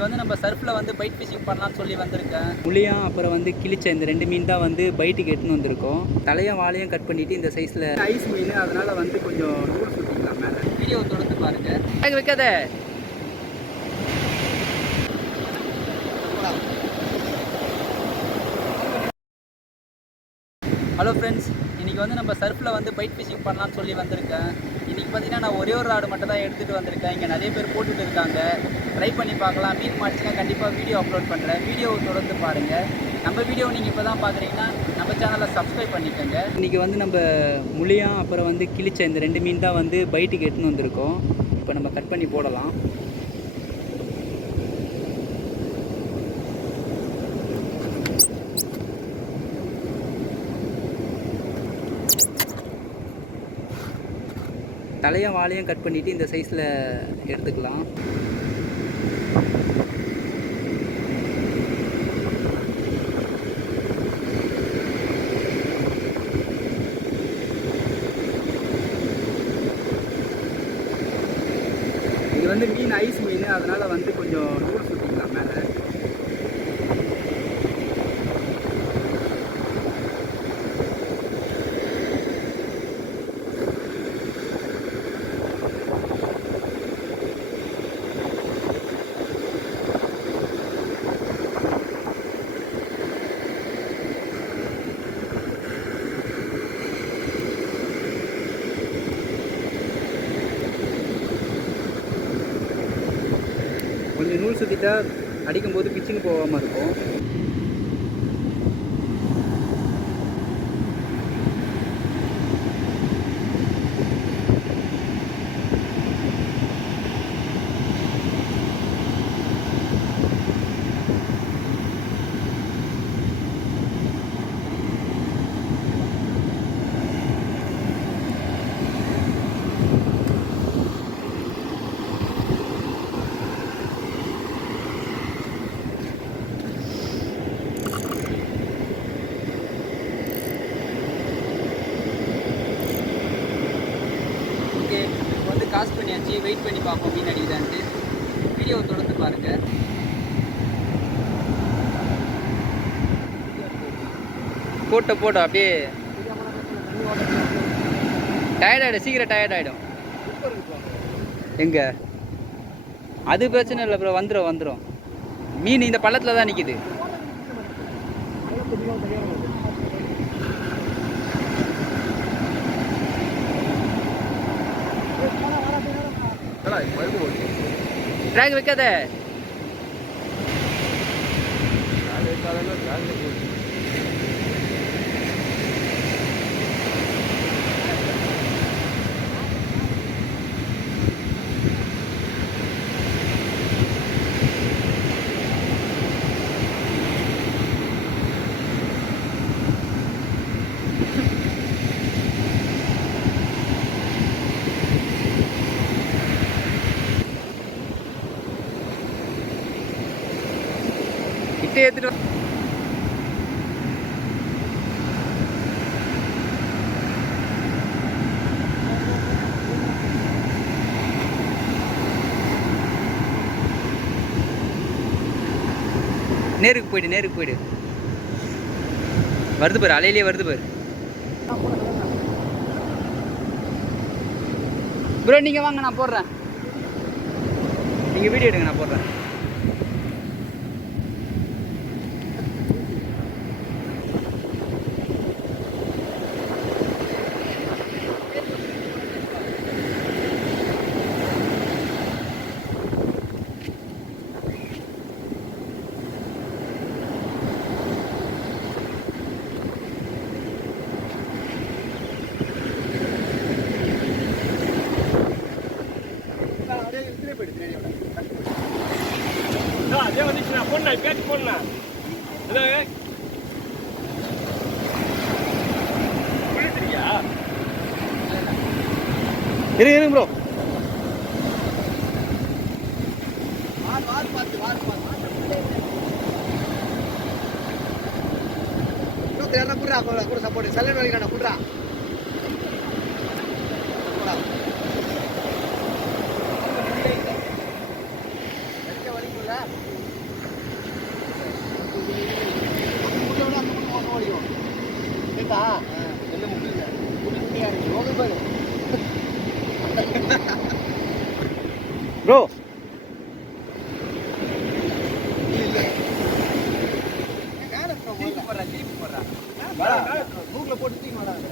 இன்றைக்கி வந்து நம்ம சர்ஃபில் வந்து பைட் ஃபிஷிங் பண்ணலான்னு சொல்லி வந்திருக்கேன். முள்ளியம் அப்புறம் வந்து கிழிச்ச இந்த 2 மீன் தான் வந்து பைட்டுக்கு எட்டுன்னு வந்திருக்கோம். தலையும் வாழையும் கட் பண்ணிவிட்டு இந்த சைஸில் ஐஸ் மீன், அதனால் வந்து கொஞ்சம் நூல் சுற்றிக்கலாம் மேலே. வீடியோ தொடர்ந்து பாருங்கள். வைக்காத. ஹலோ ஃப்ரெண்ட்ஸ், இன்றைக்கி வந்து நம்ம சர்ஃபில் வந்து பைட் ஃபிஷிங் பண்ணலான்னு சொல்லி வந்திருக்கேன். இன்றைக்கி பார்த்தீங்கன்னா நான் ஒரே ஒரு ராடு மட்டும் தான் எடுத்துகிட்டு வந்திருக்கேன். இங்கே நிறைய பேர் போட்டுட்டு இருக்காங்க. ட்ரை பண்ணி பார்க்கலாம். மீன் மாட்டுச்சுன்னா கண்டிப்பாக வீடியோ அப்லோட் பண்ணுறேன். வீடியோவை தொடர்ந்து பாருங்கள். நம்ம வீடியோவை நீங்கள் இப்போ தான் பார்க்குறீங்கன்னா நம்ம சேனலை சப்ஸ்கிரைப் பண்ணிக்கோங்க. இன்றைக்கி வந்து நம்ம முள்ளியம் அப்புறம் வந்து கிழிச்ச இந்த 2 மீன் தான் வந்து பைட்டுக்கு எட்டுன்னு வந்திருக்கோம். இப்போ நம்ம கட் பண்ணி போடலாம். தலையும் வாழையும் கட் பண்ணிவிட்டு இந்த சைஸில் எடுத்துக்கலாம். இது வந்து மீன் ஐஸ் மீன், அதனால் வந்து கொஞ்சம் நூல் சுற்றிக்கலாம் மேலே. கொஞ்சம் நூல் சுற்றிட்டா அடிக்கும்போது பிச்சுன்னு போகாமல் இருக்கும். காசு பண்ணியாச்சு. வெயிட் பண்ணி பார்ப்போம் மீன் அடிக்குதான்ட்டு. வீடியோவை தொடர்ந்து பாருங்கள். போட்டோம் அப்படியே டயர்டாயிடும், சீக்கிரம் டயர்டாயிடும். எங்கே அது பிரச்சனை இல்லை ப்ரோ, வந்துடும். மீன் இந்த பள்ளத்தில் தான் நிற்கிது. ட்ராக் வைக்காத. கிட்டே ஏற்றிட்டு நேருக்கு போயிடு. வருது பாரு, அலையிலே வருது பாரு. ப்ரோ நீங்கள் வாங்க, நான் போடுறேன். நீங்கள் வீடியோ எடுங்க, நான் போடுறேன். இருங்க ப்ரோ. கூட சப்போர்ட் சல்லன் வலிக்கணும் குடுறா. வலிக்குள்ள ப்ரோ திருப்பி போடுறா மூக்கில் போட்டு தூக்கி மாட்டாங்க